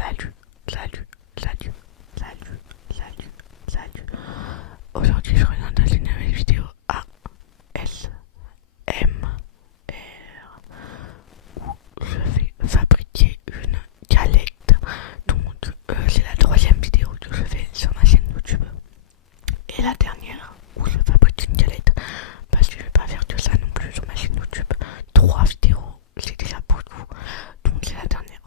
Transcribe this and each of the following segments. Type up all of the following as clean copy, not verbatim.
Salut, salut, salut, salut, salut, salut. Aujourd'hui, je reviens dans une nouvelle vidéo ASMR où je vais fabriquer une galette. Donc, c'est la troisième vidéo que je fais sur ma chaîne YouTube. Et la dernière où je fabrique une galette. Parce que je vais pas faire que ça non plus sur ma chaîne YouTube. 3 vidéos, c'est déjà beaucoup. Donc, c'est la dernière.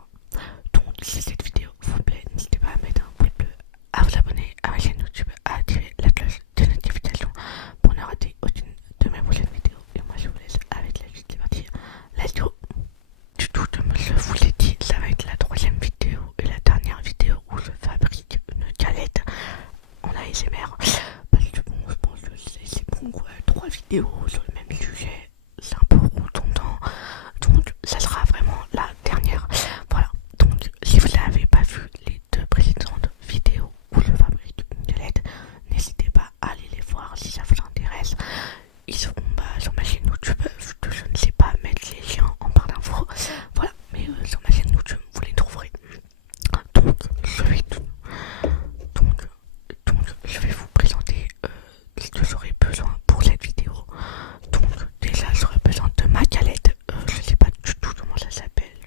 Donc si cette vidéo vous plaît, n'hésitez pas à mettre un pouce bleu, à vous abonner à ma chaîne YouTube, à activer la cloche de notification pour ne rater aucune de mes prochaines vidéos. Et moi je vous laisse avec la suite, c'est parti, let's go. Du tout, comme je vous l'ai dit, ça va être la troisième vidéo et la dernière vidéo où je fabrique une galette en ASMR. Parce que bon, je pense que c'est bon quoi, 3 vidéos sur le même sujet, c'est un peu redondant. Donc ça sera vraiment la dernière. Voilà. Donc si vous n'avez pas vu les 2 précédentes vidéos où je fabrique une galette, n'hésitez pas à aller les voir si ça vous intéresse. Ils seront sur ma chaîne YouTube, vu que je ne sais pas mettre les liens en barre d'infos. Voilà, mais sur ma chaîne YouTube, vous les trouverez. Donc je vais je vais vous présenter ce que j'aurai besoin pour cette vidéo. Donc déjà j'aurai besoin de ma galette. Je sais pas du tout comment ça s'appelle.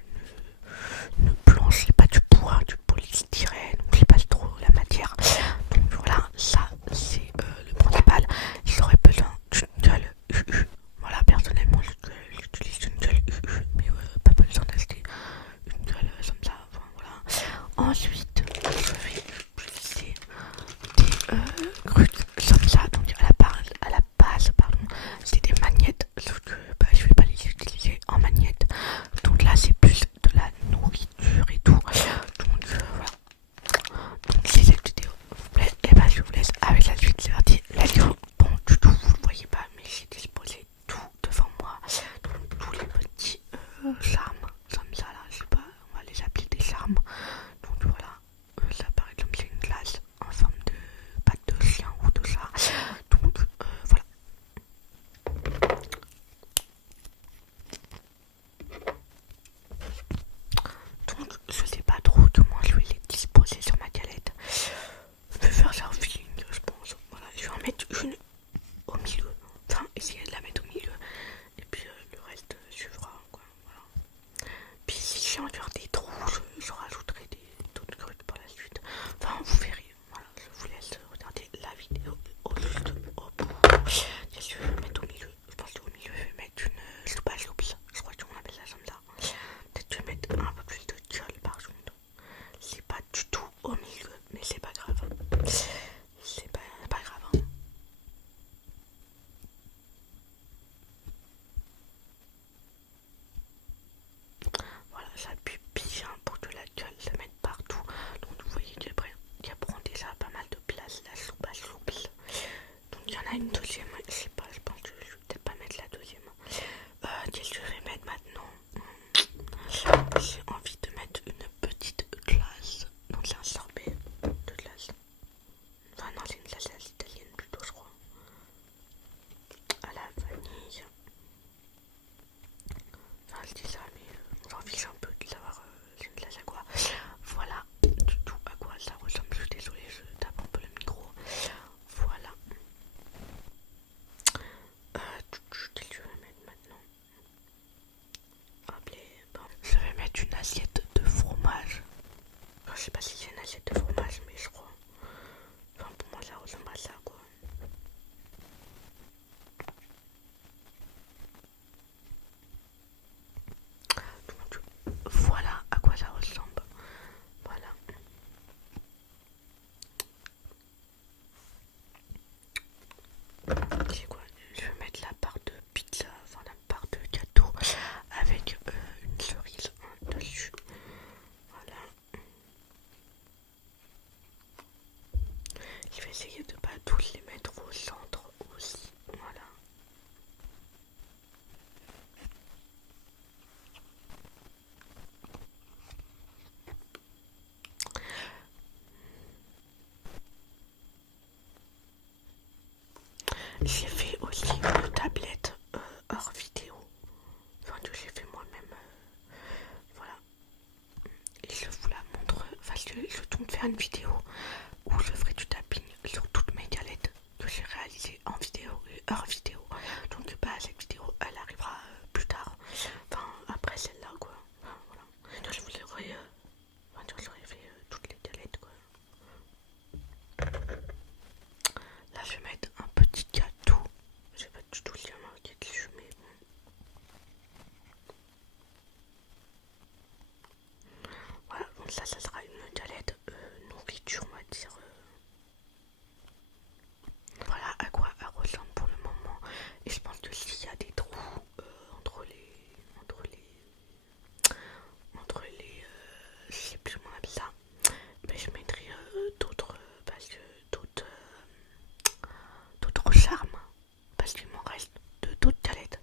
Une planche, c'est pas du bois, du polystyrène, donc je sais pas trop la matière. Donc voilà, ça c'est le principal. J'aurais besoin d'une gueule UU. Voilà, personnellement j'utilise une gueule UU, mais pas besoin d'acheter une gueule comme ça. Enfin, voilà. Ensuite, je vais utiliser des grues comme ça. Donc à la base, pardon, c'est des magnettes, sauf que je vais pas les utiliser en magnettes. Donc là c'est plus de la nourriture et tout. Donc voilà. Donc si cette vidéo vous plaît, et je vous laisse avec la suite, c'est parti, let's go. Bon, du tout vous le voyez pas, mais j'ai disposé tout devant moi. Donc tous les petits charmes comme ça là, je sais pas, on va les appeler des charmes. Donc voilà, ça par exemple c'est une glace en forme de patte de chien ou de chat. Donc voilà. Donc je sais pas trop comment je vais les disposer sur ma galette. Je vais faire ça au feeling, je pense. Voilà, je vais en mettre une au milieu. Enfin, essayer de la mettre au milieu. Et puis le reste suivra, quoi. Voilà. Puis si j'ai encore des trous, je rajouterai d'autres grues par la suite. Enfin, vous verrez. Voilà, je vous laisse regarder la vidéo au juste au bout. Qu'est-ce que je vais mettre au milieu? Je pense qu'au milieu, je vais mettre une soupache loups. Je crois qu'on appelle ça comme ça. Peut-être que je vais mettre un peu plus de gueule par contre. C'est pas du tout au milieu, mais c'est pas grave. C'est pas grave. Hein. Voilà, ça appuie bien pour que la gueule se mette partout. Donc vous voyez qu'il prend déjà pas mal de place, la soupe à souple. Donc il y en a une deuxième, je sais pas, je pense que je vais peut-être pas mettre la deuxième. Qu'est-ce que je vais mettre maintenant? J'ai envie de mettre une petite glace. Donc c'est un sorbet de glace. Enfin non, c'est une glace italienne plutôt, je crois. À la vanille. Enfin, je dis ça, mais j'en fiche un peu de savoir c'est une glace à quoi. Voilà, du tout à quoi ça ressemble. Je suis désolée, je tape un peu le micro. Voilà. Qu'est-ce que je vais mettre maintenant? Hop, bon. Je vais mettre une assiette de fromage. Enfin, je sais pas si c'est une assiette de fromage, mais je crois. Enfin, pour moi, ça ressemble à ça, quoi. Donc, voilà à quoi ça ressemble. Voilà. C'est quoi? Je vais mettre la part de pizza, enfin la part de gâteau avec une cerise dessus. Voilà. Je vais essayer de pas tous les mettre au centre aussi. Voilà. J'ai fait aussi une tablette hors vidéo. Enfin que j'ai fait moi-même. Voilà. Et je vous la montre que je compte faire une vidéo où je ferai du tapping sur toutes mes galettes que j'ai réalisées en vidéo et hors vidéo. Donc bah cette vidéo elle arrivera plus tard, enfin après celle-là quoi. Enfin, voilà. Donc je vous aurai, fait toutes les galettes quoi. Là je vais mettre un petit gâteau. Je sais pas du tout s'il y a marqué dessus mais bon. Voilà, donc ça sera une galette nourriture on va dire. Voilà à quoi elle ressemble pour le moment. Et je pense que s'il y a des trous entre les je sais plus comment on appelle ça, mais je mettrai parce que d'autres charmes parce qu'il m'en reste d'autres galettes.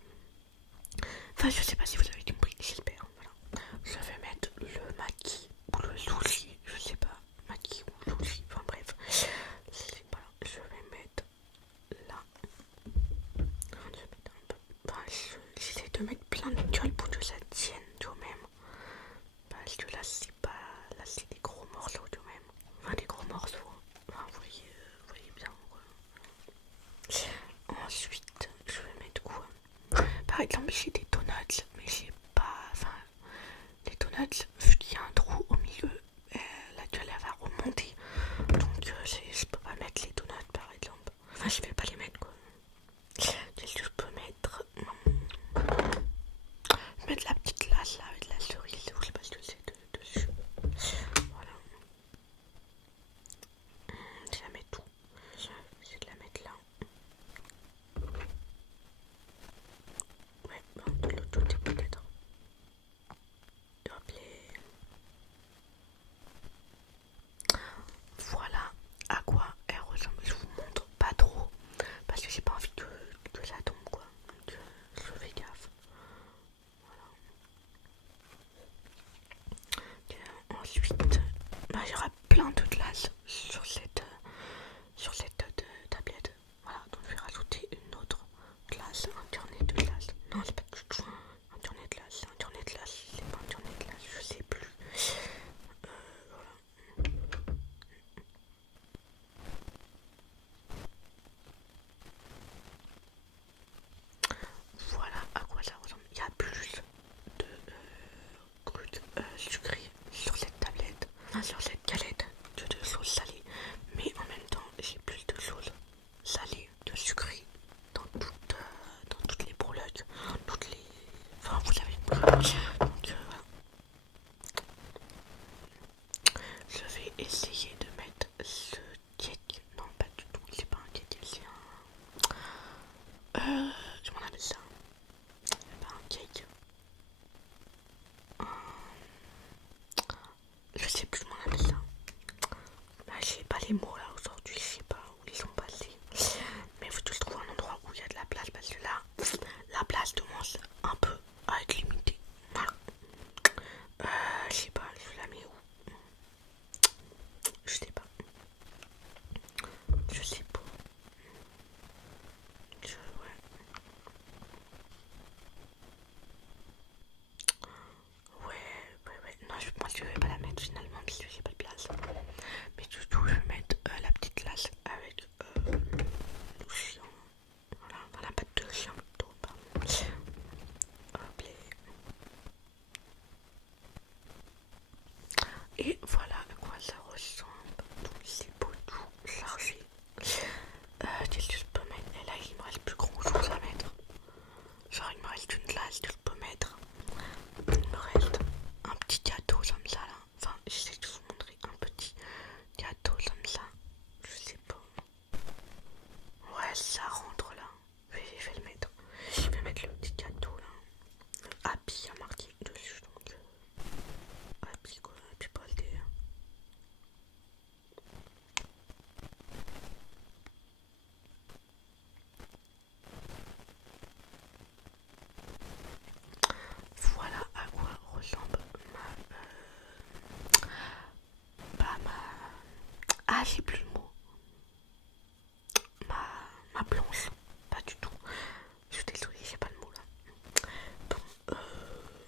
Enfin je sais pas si vous avez compris, j'espère. Voilà. Je vais mettre le maquis ou le sushi, je sais pas, maquis ou sushi, enfin bref. C'est pas là. Je vais mettre là. Je vais mettre un peu. Enfin, j'essaie de mettre plein de gueules pour que ça tienne quand même. Parce que là c'est pas. Là c'est des gros morceaux quand même. Enfin des gros morceaux. Enfin vous voyez bien quoi. Ensuite je vais mettre quoi? Par exemple j'ai des donuts mais j'ai pas. Enfin les donuts vu qu'il y a un trou au milieu, la gueule elle va remonter. Donc je peux pas mettre les donuts par exemple. Enfin je vais pas les mettre quoi. Qu'est-ce que je peux mettre? Je vais mettre la petite glace là avec la cerise, je sais pas ce que c'est dessus. Voilà. Je la mets tout. Je vais essayer de la mettre là. Ouais, bon, de l'autre côté peut-être. Hop les. Voilà à quoi elle ressemble. Je vous montre pas trop parce que j'ai pas envie que ça tombe quoi. Donc je fais gaffe. Ensuite, bah, il y aura plein de glace sur cette tablette. Voilà, donc je vais rajouter une autre glace, un carnet de glace. Non, c'est pas du tout un carnet de glace, c'est un carnet de glace, c'est pas un carnet de glace, je sais plus. Voilà. Voilà à quoi ça ressemble. Il y a plus de trucs sucrés sur cette tablette, enfin sur cette galette que de sauce salée. Mais en même temps, j'ai plus de sauce salée que sucrée dans toutes les breloques, toutes les. Enfin, vous savez. Donc, je vais essayer de mettre ce cake. Non, pas du tout. C'est pas un cake, c'est un. Comment on appelle ça? C'est pas un cake. Je sais plus comment on appelle ça. Bah, j'ai pas les mots là aujourd'hui, je sais pas où ils sont passés. Mais il faut que je trouve un endroit où il y a de la place parce que là, la place commence un peu à être limitée. Voilà. Je sais pas, je la mets où? Je sais pas. Je sais pas. Ouais. Ouais. Non, moi je vais pas la mettre finalement parce que j'ai pas de place. Mais du coup, je vais mettre la petite glace avec le chien. Voilà, la pâte de chien plutôt. Pardon. Hop, et voilà à quoi ça ressemble. Donc c'est beau tout chargé. Qu'est-ce que je peux mettre? Et là il me reste plus grand chose à mettre. Genre il me reste une glace que je peux mettre. Il me reste un petit gâteau comme ça là. Enfin j'essaie de vous montrer un petit gâteau comme ça. Je sais pas. Ouais ça rentre là. Je vais le mettre. Je vais mettre le petit gâteau là. Happy a marqué dessus donc. Happy quoi, happy birthday. Voilà à quoi ressemble ah j'ai plus le mot. Ma planche. Pas du tout. Je suis désolée, j'ai pas le mot là. Bon,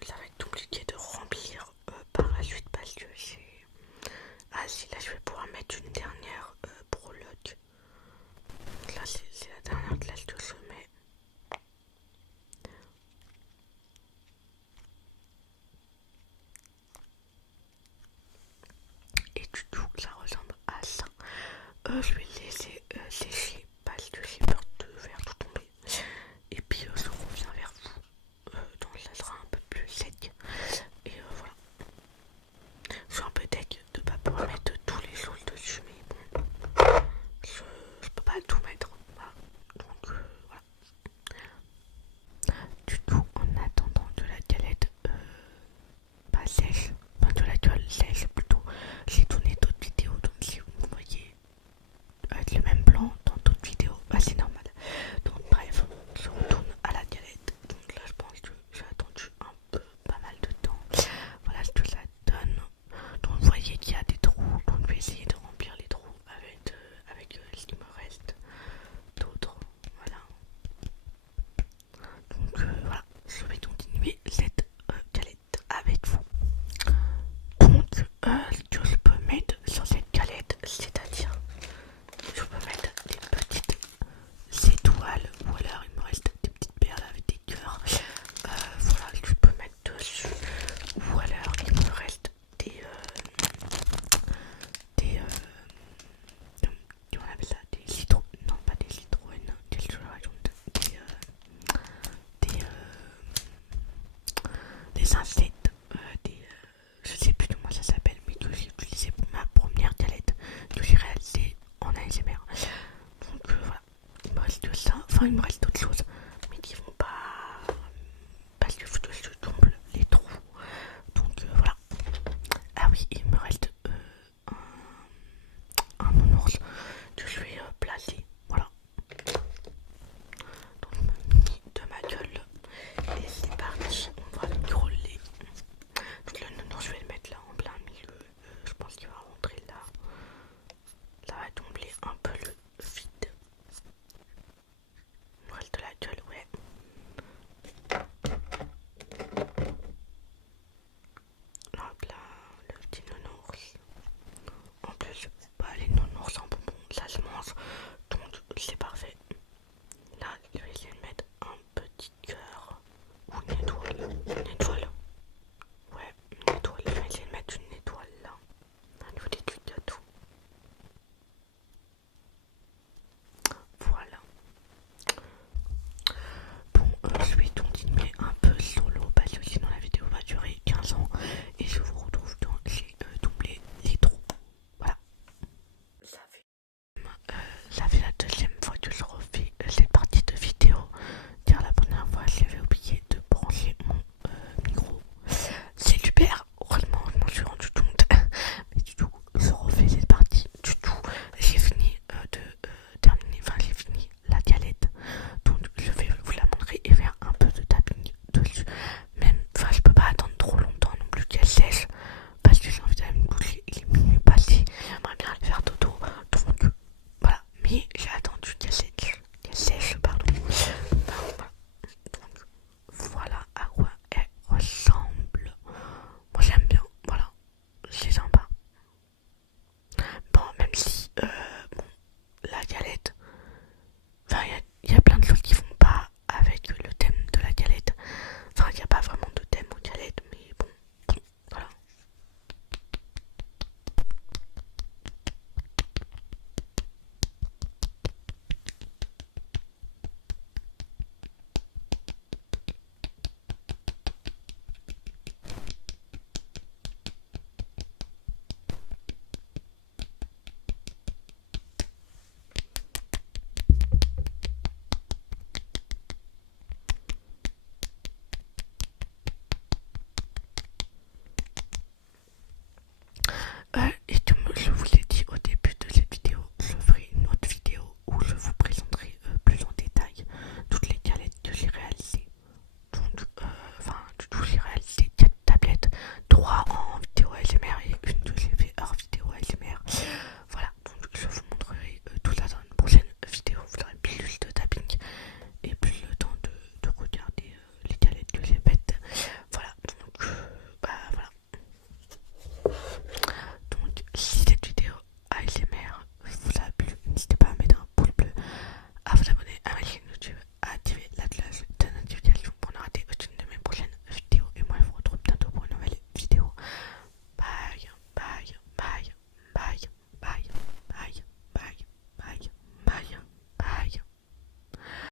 ça va être compliqué de remplir par la suite parce que j'ai Vas-y, là je vais pouvoir mettre une dernière breloque. Là c'est la dernière glace de sommet. Et du coup ça ressemble à ça. Je vais le laisser sécher parce que j'ai peur de faire tout tomber. Et puis je reviens vers vous. Donc ça sera un peu plus sec. Et voilà. Je suis un peu deg de pas pouvoir mettre tous les sauces dessus, mais bon, je peux pas tout mettre. Voilà. Donc voilà. Du coup, en attendant de la galette pas sèche, enfin de la gueule sèche plutôt, j'ai tourné d'autres vidéos. Donc si vous voyez avec le même blanc dans d'autres vidéos, bah c'est normal. Donc bref, je retourne à la galette. Donc là je pense que j'ai attendu un peu pas mal de temps. Voilà ce que ça donne. Donc vous voyez qu'il y a des trous, donc je vais essayer de remplir les trous avec ce qui me reste d'autres. Voilà. Donc voilà, je vais continuer cette galette avec vous. Donc ce que je peux mettre sur cette galette, c'est-à-dire je peux mettre des petites étoiles, ou alors il me reste des petites perles avec des cœurs. Voilà, je peux mettre dessus. Ou alors il me reste des comment on appelle ça, des citron, non pas des citrons, des insectes, je sais plus comment ça s'appelle, mais que j'ai utilisé pour ma première galette que j'ai réalisée en ASMR. Donc voilà, il me reste que ça, enfin il me reste d'autres choses, mais qui vont pas, parce que faut que je comble les trous. Donc voilà. Ah oui, il me reste un nounours que je vais placer. Voilà. Donc je me mets de ma gueule. Et c'est parti, on va le grôler. Donc le nounours, je vais le mettre là en plein milieu. Je pense qu'il va rentrer là. Ça va combler un peu le vide. Il me reste de la gueule, ouais. Hop là, le petit nounours. En plus, bah, les nounours en bonbons, ça se mange. Donc c'est parfait. Là, je vais essayer de mettre un petit cœur. Ou une étoile. Une étoile. Ouais, une étoile. Je vais essayer de mettre une étoile là. Au niveau des trucs gâteaux. Voilà. Bon, je vais continuer un peu solo parce que sinon la vidéo va durer 15 ans. Et je vous retrouve quand j'ai doublé les trous. Voilà. Ça fait la deuxième fois que je refais cette partie de vidéo. Car la première fois j'avais oublié de brancher mon micro. C'est super, heureusement je m'en suis rendu compte. Mais du coup je refais cette partie. Du tout, j'ai fini de terminer, enfin j'ai fini la galette. Donc je vais vous la montrer et faire un peu de tapping dessus. Même, enfin je peux pas attendre trop longtemps non plus qu'elle sèche. Parce que j'ai envie d'aller me coucher, il est minuit passé. J'aimerais bien aller faire dodo. Donc voilà, mais j'ai attendu qu'elle sèche, pardon. Enfin, donc voilà à quoi elle ressemble. Moi j'aime bien, voilà, c'est sympa.